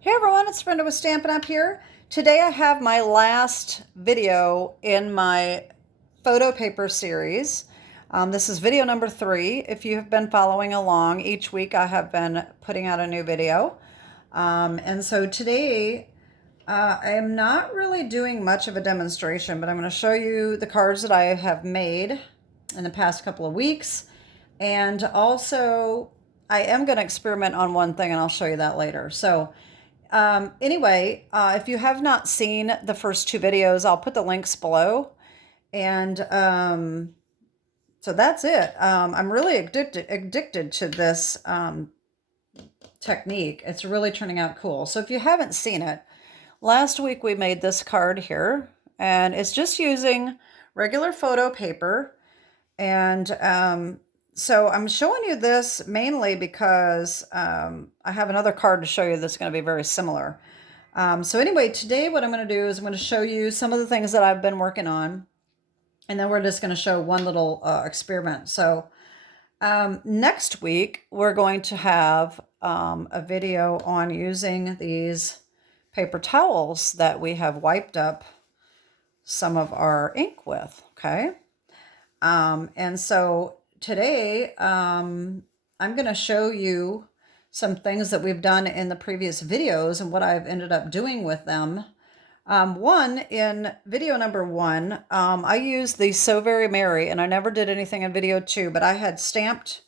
Hey everyone, it's Brenda with Stampin' Up here. Today I have my last video in my photo paper series. This is video number 3. If you have been following along, each week I have been putting out a new video. And so today I am not really doing much of a demonstration, but I'm going to show you the cards that I have made in the past couple of weeks. And also I am going to experiment on one thing and I'll show you that later. So anyway, if you have not seen the first 2 videos, I'll put the links below. And so that's it. I'm really addicted to this technique. It's really turning out cool. So if you haven't seen it, last week we made this card here, and it's just using regular photo paper. And so I'm showing you this mainly because I have another card to show you that's going to be very similar. So anyway, today what I'm going to do is I'm going to show you some of the things that I've been working on. And then we're just going to show one little experiment. So next week, we're going to have a video on using these paper towels that we have wiped up some of our ink with, okay? And so today, I'm going to show you some things that we've done in the previous videos and what I've ended up doing with them. In video number 1, I used the So Very Merry, and I never did anything in video 2, but I had stamped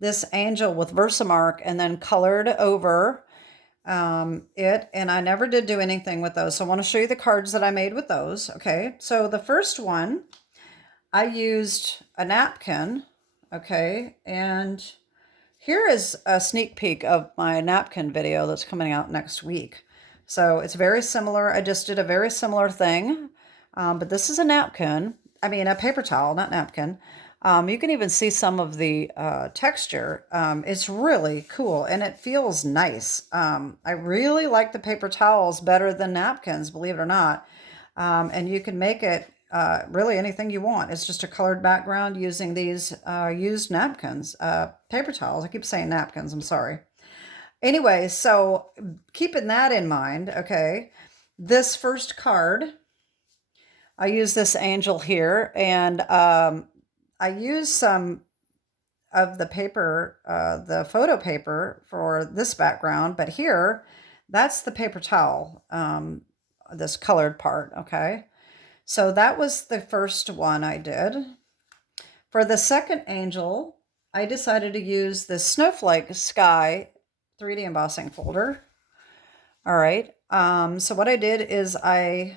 this angel with Versamark and then colored over it, and I never did do anything with those. So I want to show you the cards that I made with those. Okay, so the first one, I used a napkin, okay, and here is a sneak peek of my napkin video that's coming out next week. So it's very similar. I just did a very similar thing, but this is a napkin. I mean, a paper towel, not napkin. You can even see some of the texture. It's really cool, and it feels nice. I really like the paper towels better than napkins, believe it or not. And you can make it really anything you want. It's just a colored background using these used napkins, paper towels. I keep saying napkins, I'm sorry. Anyway, so keeping that in mind, okay, this first card, I use this angel here, and I use some of the paper, the photo paper for this background, but here, that's the paper towel, this colored part, okay? So that was the first one I did. For the second angel, I decided to use the Snowflake Sky 3D embossing folder. All right. So what I did is I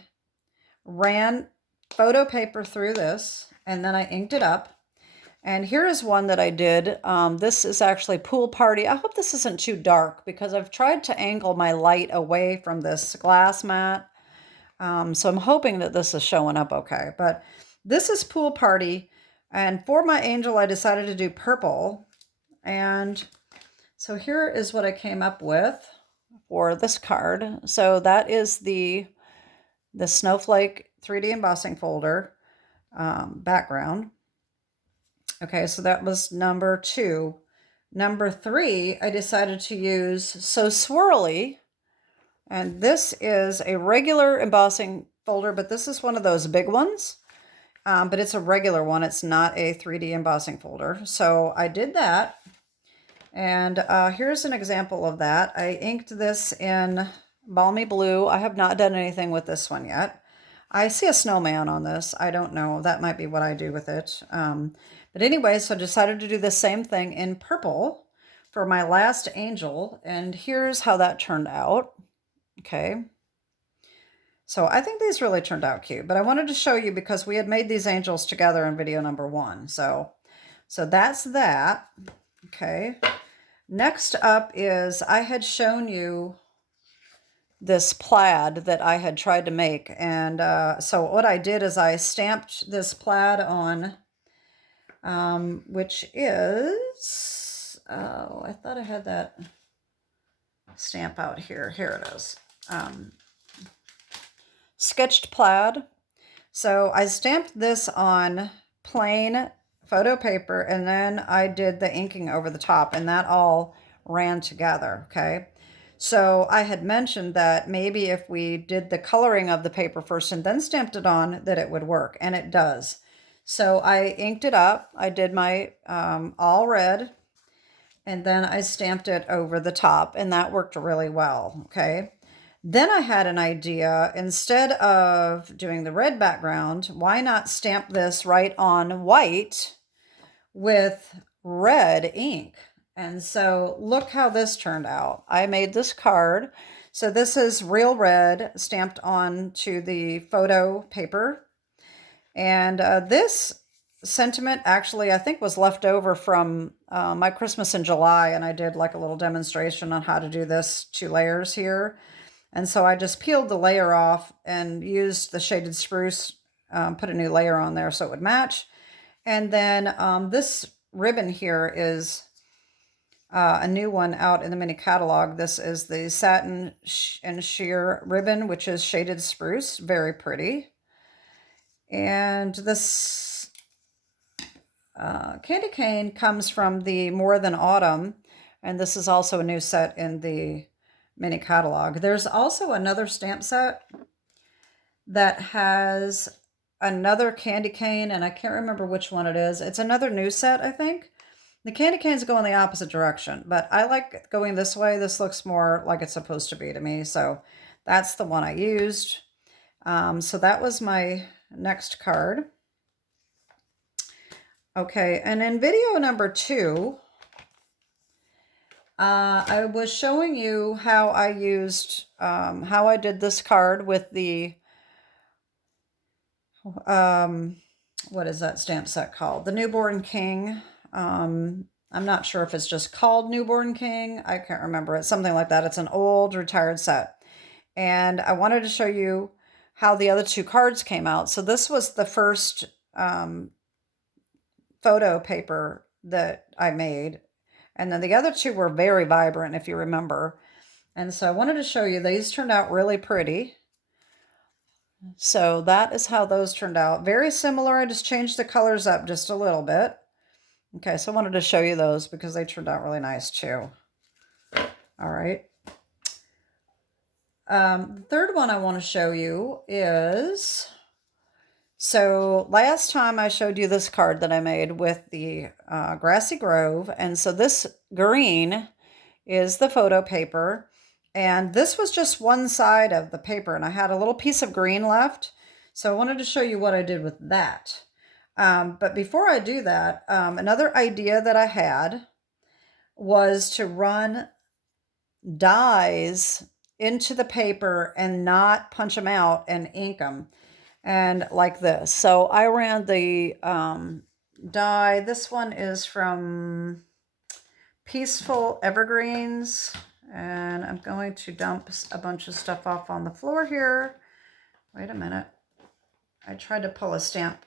ran photo paper through this, and then I inked it up. And here is one that I did. This is actually Pool Party. I hope this isn't too dark because I've tried to angle my light away from this glass mat. So I'm hoping that this is showing up okay. But this is Pool Party. And for my angel, I decided to do purple. And so here is what I came up with for this card. So that is the Snowflake 3D embossing folder background. Okay, so that was number 2. Number 3, I decided to use So Swirly. And this is a regular embossing folder, but this is one of those big ones. But it's a regular one. It's not a 3D embossing folder. So I did that. And here's an example of that. I inked this in Balmy Blue. I have not done anything with this one yet. I see a snowman on this. I don't know. That might be what I do with it. But anyway, so I decided to do the same thing in purple for my last angel. And here's how that turned out. Okay. So I think these really turned out cute. But I wanted to show you because we had made these angels together in video number 1. So that's that. Okay. Next up is I had shown you this plaid that I had tried to make. And so what I did is I stamped this plaid on, which is, oh, I thought I had that stamp out here. Here it is. Sketched plaid. So I stamped this on plain photo paper, and then I did the inking over the top, and that all ran together, okay? So I had mentioned that maybe if we did the coloring of the paper first and then stamped it on, that it would work, and it does. So I inked it up. I did my all red, and then I stamped it over the top, and that worked really well, okay? Then I had an idea. Instead of doing the red background, why not stamp this right on white with red ink? And so look how this turned out. I made this card. So this is real red stamped onto the photo paper. And this sentiment actually, I think, was left over from my Christmas in July. And I did like a little demonstration on how to do this 2 layers here. And so I just peeled the layer off and used the shaded spruce, put a new layer on there so it would match. And then this ribbon here is a new one out in the mini catalog. This is the satin and sheer ribbon, which is shaded spruce. Very pretty. And this candy cane comes from the More Than Autumn. And this is also a new set in the mini catalog. There's also another stamp set that has another candy cane, and I can't remember which one it is. It's another new set, I think. The candy canes go in the opposite direction, but I like going this way. This looks more like it's supposed to be to me, so that's the one I used. So that was my next card. Okay, and in video number 2, I was showing you how I used, how I did this card with the, what is that stamp set called? The Newborn King. I'm not sure if it's just called Newborn King. I can't remember. It's something like that. It's an old retired set. And I wanted to show you how the other 2 cards came out. So this was the first photo paper that I made. And then the other 2 were very vibrant, if you remember. And so I wanted to show you, these turned out really pretty. So that is how those turned out. Very similar. I just changed the colors up just a little bit. Okay, so I wanted to show you those because they turned out really nice too. All right. The third one I want to show you is, so last time I showed you this card that I made with the Grassy Grove. And so this green is the photo paper. And this was just one side of the paper, and I had a little piece of green left. So I wanted to show you what I did with that. But before I do that, another idea that I had was to run dies into the paper and not punch them out and ink them. And like this. So I ran the die. This one is from Peaceful Evergreens. And I'm going to dump a bunch of stuff off on the floor here. Wait a minute. I tried to pull a stamp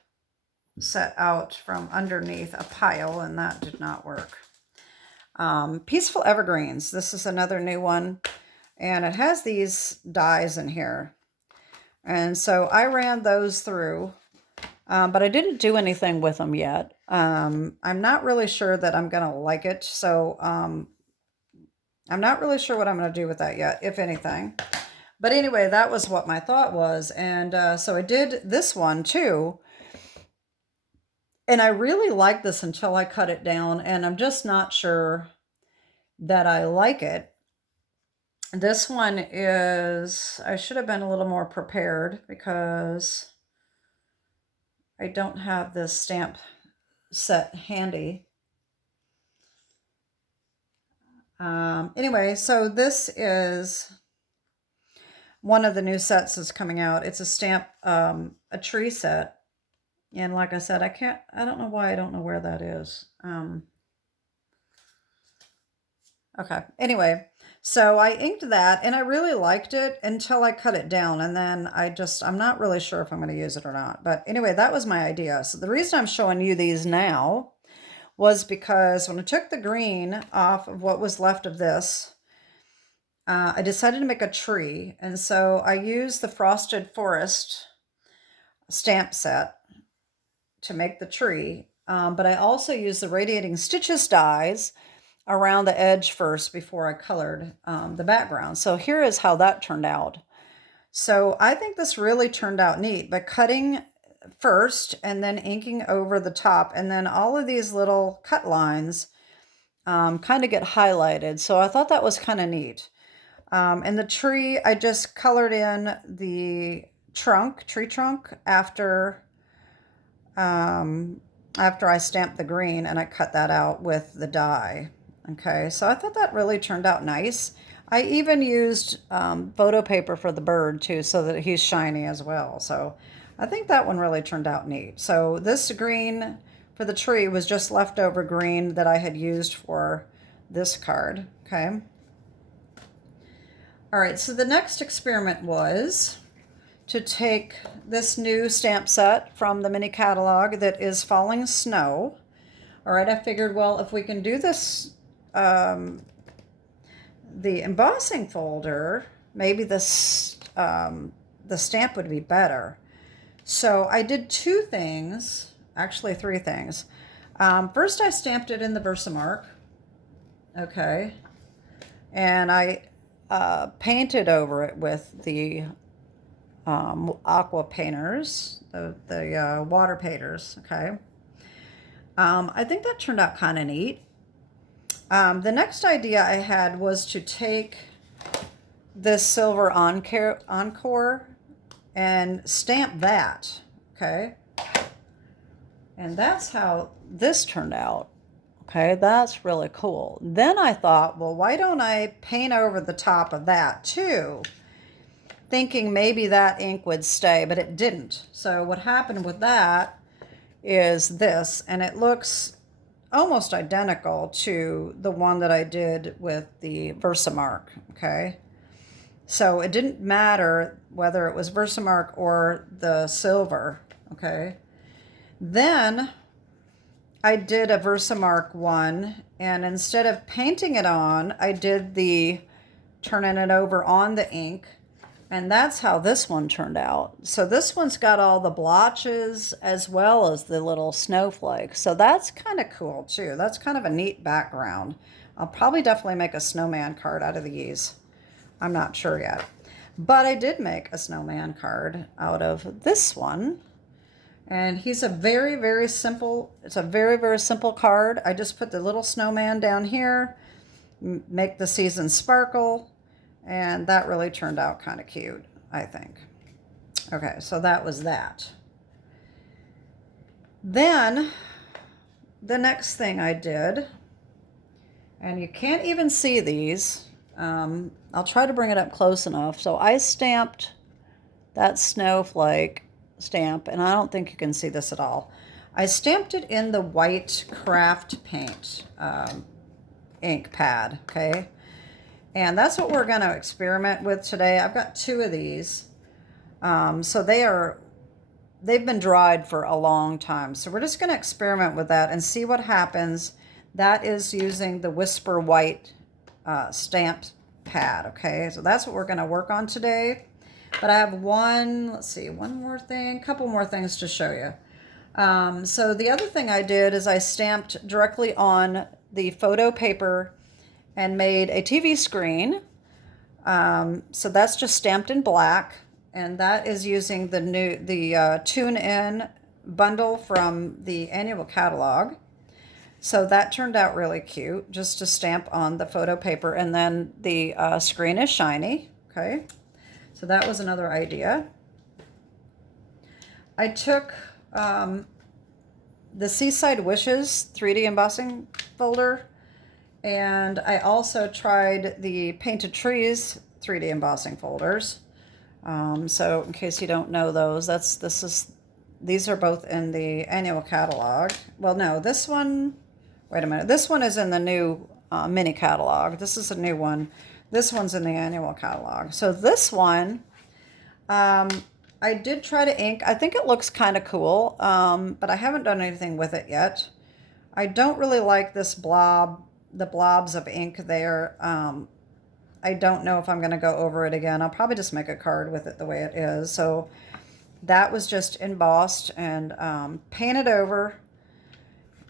set out from underneath a pile, and that did not work. Peaceful Evergreens. This is another new one. And it has these dies in here. And so I ran those through. But I didn't do anything with them yet. I'm not really sure that I'm going to like it. So I'm not really sure what I'm going to do with that yet, if anything. But anyway, that was what my thought was. And so I did this one too. And I really liked this until I cut it down. And I'm just not sure that I like it. This one is, I should have been a little more prepared because I don't have this stamp set handy. Anyway, so this is one of the new sets that's coming out. It's a stamp, a tree set. And like I said, I don't know why I don't know where that is. Okay, anyway, so I inked that and I really liked it until I cut it down. And then I'm not really sure if I'm going to use it or not. But anyway, that was my idea. So the reason I'm showing you these now was because when I took the green off of what was left of this, I decided to make a tree. And so I used the Frosted Forest stamp set to make the tree. But I also used the Radiating Stitches dies around the edge first before I colored the background. So here is how that turned out. So I think this really turned out neat, by cutting first and then inking over the top, and then all of these little cut lines kind of get highlighted. So I thought that was kind of neat. And the tree, I just colored in the tree trunk after I stamped the green, and I cut that out with the die. Okay, so I thought that really turned out nice. I even used photo paper for the bird too, so that he's shiny as well. So I think that one really turned out neat. So this green for the tree was just leftover green that I had used for this card. Okay. All right, so the next experiment was to take this new stamp set from the mini catalog that is Falling Snow. All right, I figured, well, if we can do this, the embossing folder, maybe this the stamp would be better. So I did two things, actually three things. First, I stamped it in the Versamark, okay, and I painted over it with the aqua painters, the water painters, okay. I think that turned out kind of neat. The next idea I had was to take this silver encore and stamp that, okay? And that's how this turned out, okay? That's really cool. Then I thought, well, why don't I paint over the top of that too? Thinking maybe that ink would stay, but it didn't. So what happened with that is this, and it looks almost identical to the one that I did with the Versamark, okay? So it didn't matter whether it was Versamark or the silver, okay? Then I did a Versamark one, and instead of painting it on, I did the turning it over on the ink, and that's how this one turned out. So this one's got all the blotches as well as the little snowflakes. So that's kind of cool too. That's kind of a neat background. I'll probably definitely make a snowman card out of these. I'm not sure yet. But I did make a snowman card out of this one. And he's a very, very simple, it's a very, very simple card. I just put the little snowman down here, make the season sparkle, and that really turned out kind of cute, I think. Okay, so that was that. Then the next thing I did, and you can't even see these, I'll try to bring it up close enough. So I stamped that snowflake stamp, and I don't think you can see this at all. I stamped it in the white craft paint ink pad, okay? And that's what we're going to experiment with today. I've got two of these. So they've been dried for a long time. So we're just going to experiment with that and see what happens. That is using the Whisper White stamp pad, okay? So that's what we're going to work on today. But I have one more thing, a couple more things to show you. So the other thing I did is I stamped directly on the photo paper and made a TV screen. So that's just stamped in black, and that is using the Tune-In bundle from the annual catalog. So that turned out really cute, just to stamp on the photo paper, and then the screen is shiny, okay? So that was another idea. I took the Seaside Wishes 3D embossing folder, and I also tried the Painted Trees 3D embossing folders. So in case you don't know those, these are both in the annual catalog. Well, no, this one, wait a minute. This one is in the new mini catalog. This is a new one. This one's in the annual catalog. So this one, I did try to ink. I think it looks kind of cool, but I haven't done anything with it yet. I don't really like this the blobs of ink there. I don't know if I'm going to go over it again. I'll probably just make a card with it the way it is. So that was just embossed and painted over.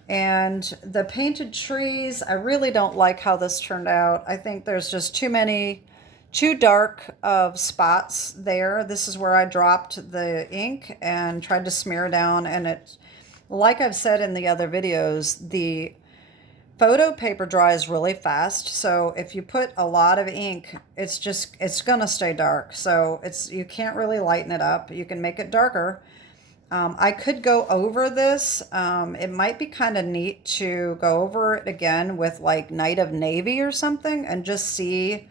And the painted trees, I really don't like how this turned out. I think there's just too dark of spots there. This is where I dropped the ink and tried to smear down, and it, like I've said in the other videos, the photo paper dries really fast. So if you put a lot of ink, it's gonna stay dark. So you can't really lighten it up. You can make it darker. I could go over this. It might be kind of neat to go over it again with like Night of Navy or something and just see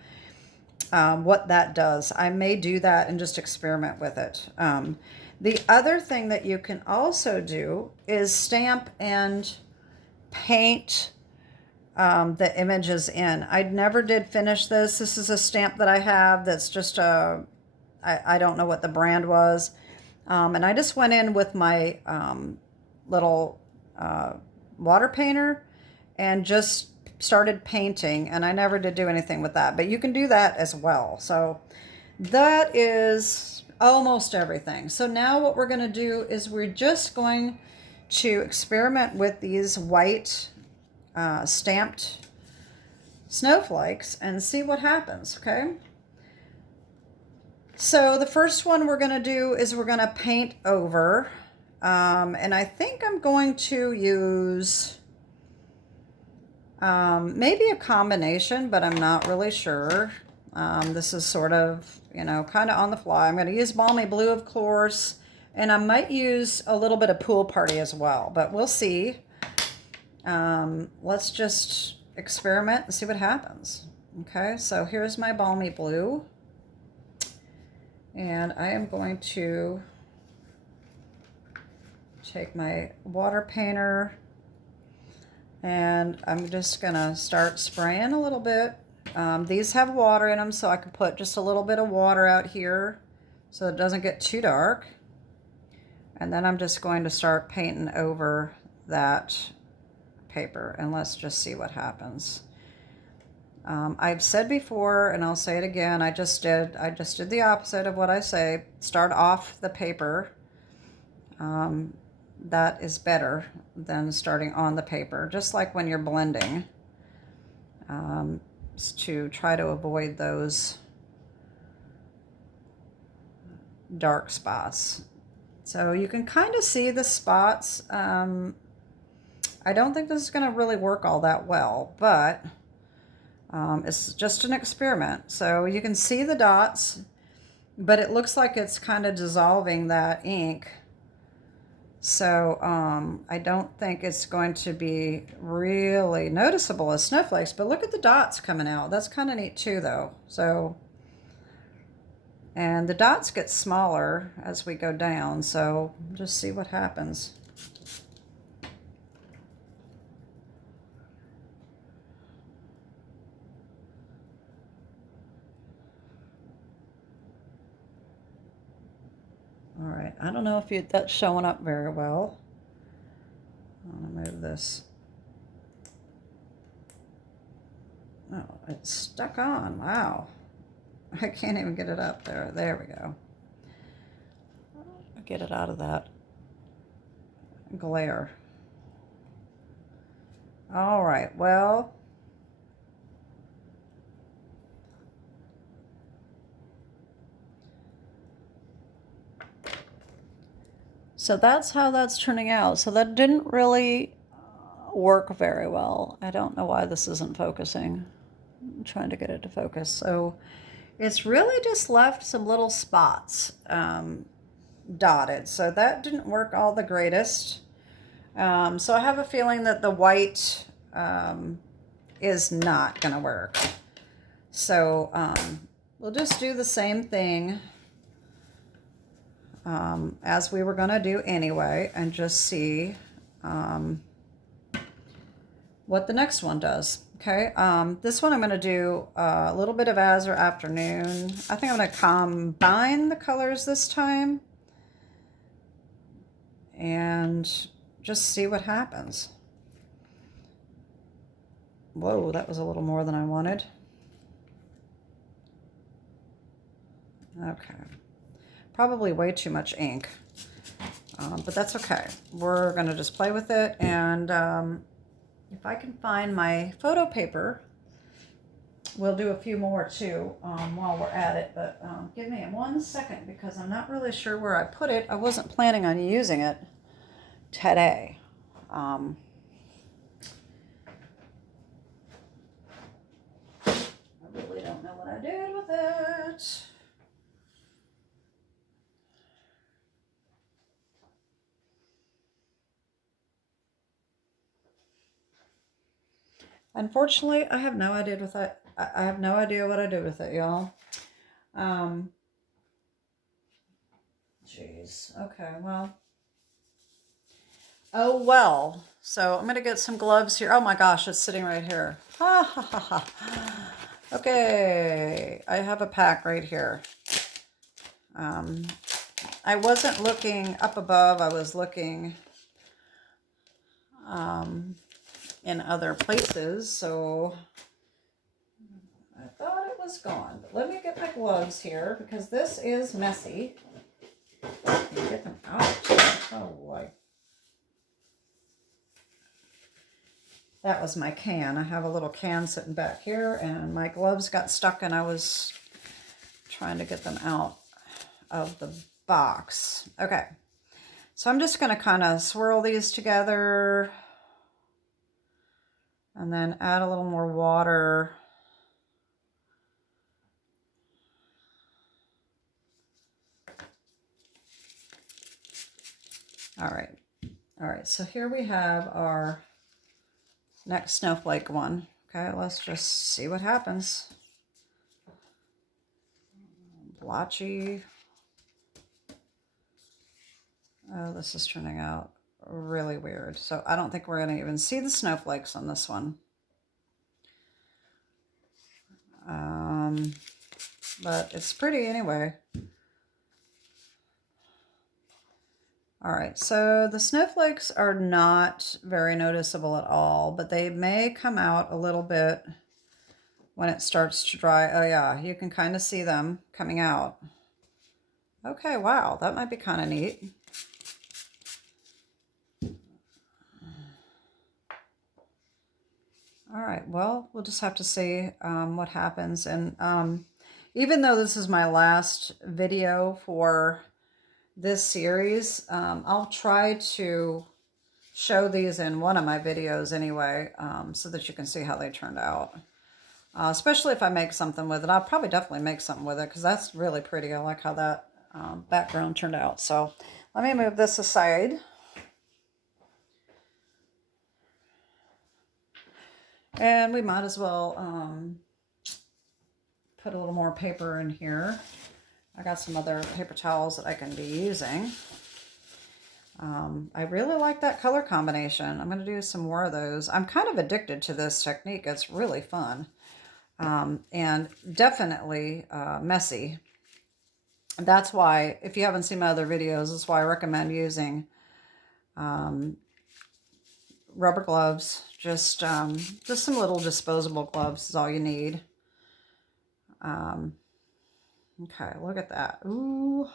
what that does. I may do that and just experiment with it. The other thing that you can also do is stamp and paint the images in. I never did finish this. This is a stamp that I have that's just I don't know what the brand was. And I just went in with my little water painter and just started painting, and I never did do anything with that, but you can do that as well. So that is almost everything. So now what we're going to do is we're just going to experiment with these white stamped snowflakes and see what happens, okay? So the first one we're going to do is we're going to paint over, and I think I'm going to use maybe a combination, but I'm not really sure. This is sort of, kind of on the fly. I'm going to use Balmy Blue, of course, and I might use a little bit of Pool Party as well, but we'll see. Let's just experiment and see what happens. Okay, so here's my Balmy Blue. And I am going to take my water painter and I'm just gonna start spraying a little bit. These have water in them, so I can put just a little bit of water out here so it doesn't get too dark. And then I'm just going to start painting over that paper, and let's just see what happens. I've said before, and I'll say it again, I just did the opposite of what I say. Start off the paper. That is better than starting on the paper, just like when you're blending, to try to avoid those dark spots. So you can kind of see the spots. I don't think this is going to really work all that well, but it's just an experiment. So you can see the dots, but it looks like it's kind of dissolving that ink. So I don't think it's going to be really noticeable as snowflakes, but look at the dots coming out. That's kind of neat too, though. So, and the dots get smaller as we go down, so just see what happens. All right, I don't know if that's showing up very well. I'm gonna move this. Oh, it's stuck on. Wow. I can't even get it up there. There we go. Get it out of that glare. All right, well. So that's how that's turning out. So that didn't really work very well. I don't know why this isn't focusing. I'm trying to get it to focus. So it's really just left some little spots dotted. So that didn't work all the greatest. So I have a feeling that the white is not going to work. So we'll just do the same thing as we were going to do anyway, and just see what the next one does. Okay, this one I'm going to do a little bit of Azure Afternoon. I think I'm going to combine the colors this time and just see what happens. Whoa, that was a little more than I wanted. Okay. Probably way too much ink. But that's okay. We're going to just play with it. And if I can find my photo paper, we'll do a few more too while we're at it. But give me 1 second because I'm not really sure where I put it. I wasn't planning on using it today. I really don't know what I did with it. Unfortunately, I have no idea with it. I have no idea what I did with it, y'all. Jeez. Okay, well. Oh, well. So I'm going to get some gloves here. Oh my gosh, it's sitting right here. Ha ha ha ha. Okay, I have a pack right here. I wasn't looking up above. I was looking in other places, so I thought it was gone. But let me get my gloves here because this is messy. Get them out. Oh boy. That was my can. I have a little can sitting back here and my gloves got stuck and I was trying to get them out of the box. Okay. So I'm just going to kind of swirl these together and then add a little more water. All right. All right. So here we have our next snowflake one. Okay. Let's just see what happens. Blotchy. Oh, this is turning out really weird. So I don't think we're going to even see the snowflakes on this one. But it's pretty anyway. All right, so the snowflakes are not very noticeable at all, but they may come out a little bit when it starts to dry. Oh yeah, you can kind of see them coming out. Okay, wow, that might be kind of neat. All right, well, we'll just have to see what happens. And even though this is my last video for this series, I'll try to show these in one of my videos anyway, so that you can see how they turned out. Especially if I make something with it. I'll probably definitely make something with it because that's really pretty. I like how that background turned out. So let me move this aside. And we might as well put a little more paper in here. I got some other paper towels that I can be using. I really like that color combination. I'm going to do some more of those. I'm kind of addicted to this technique. It's really fun. And definitely messy. That's why, if you haven't seen my other videos, that's why I recommend using rubber gloves. Just some little disposable gloves is all you need. Okay, look at that. Ooh,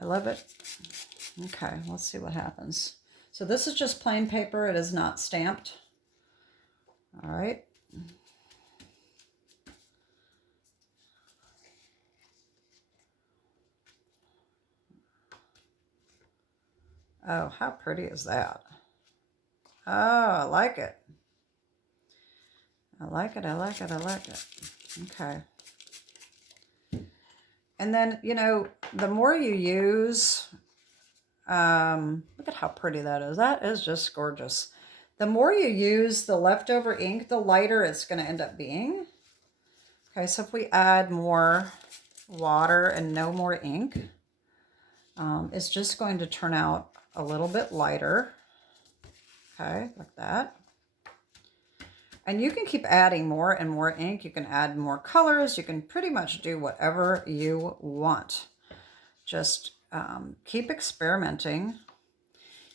I love it. Okay, let's see what happens. So this is just plain paper. It is not stamped. All right. Oh, how pretty is that? Oh, I like it. I like it, I like it, I like it. Okay. And then, you know, the more you use, look at how pretty that is. That is just gorgeous. The more you use the leftover ink, the lighter it's going to end up being. Okay, so if we add more water and no more ink, it's just going to turn out a little bit lighter. Okay, like that. And you can keep adding more and more ink. You can add more colors. You can pretty much do whatever you want. Just keep experimenting.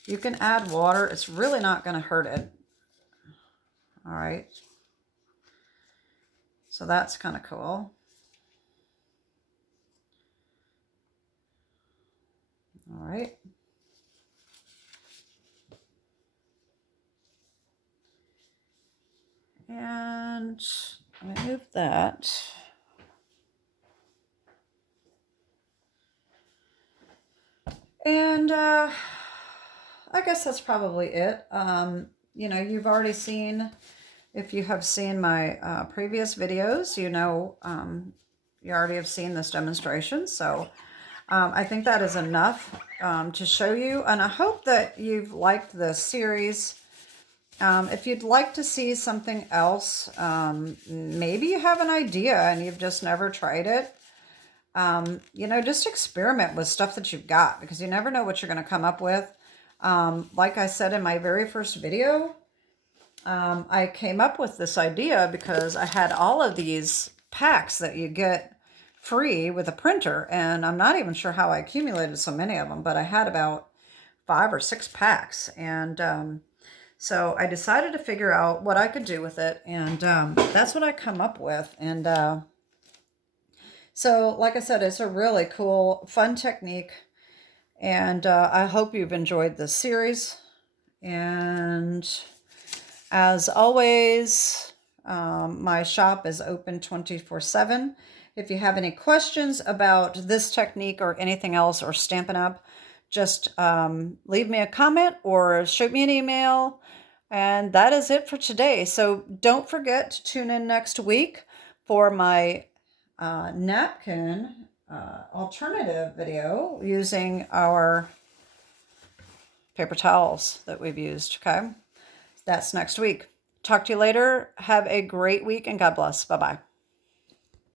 You can add water. It's really not going to hurt it. All right. So that's kind of cool. All right. And let me move that. And I guess that's probably it. You know, you've already seen, if you have seen my previous videos, you know, you already have seen this demonstration. So I think that is enough to show you. And I hope that you've liked this series. If you'd like to see something else, maybe you have an idea and you've just never tried it. You know, just experiment with stuff that you've got, because you never know what you're going to come up with. Like I said in my very first video, I came up with this idea because I had all of these packs that you get free with a printer, and I'm not even sure how I accumulated so many of them, but I had about 5 or 6 packs, and so I decided to figure out what I could do with it, and that's what I come up with. And so, like I said, it's a really cool, fun technique, and I hope you've enjoyed this series. And as always, my shop is open 24/7. If you have any questions about this technique or anything else, or Stampin' Up, just leave me a comment or shoot me an email. And that is it for today. So don't forget to tune in next week for my napkin alternative video using our paper towels that we've used. Okay, that's next week. Talk to you later. Have a great week and God bless. Bye-bye.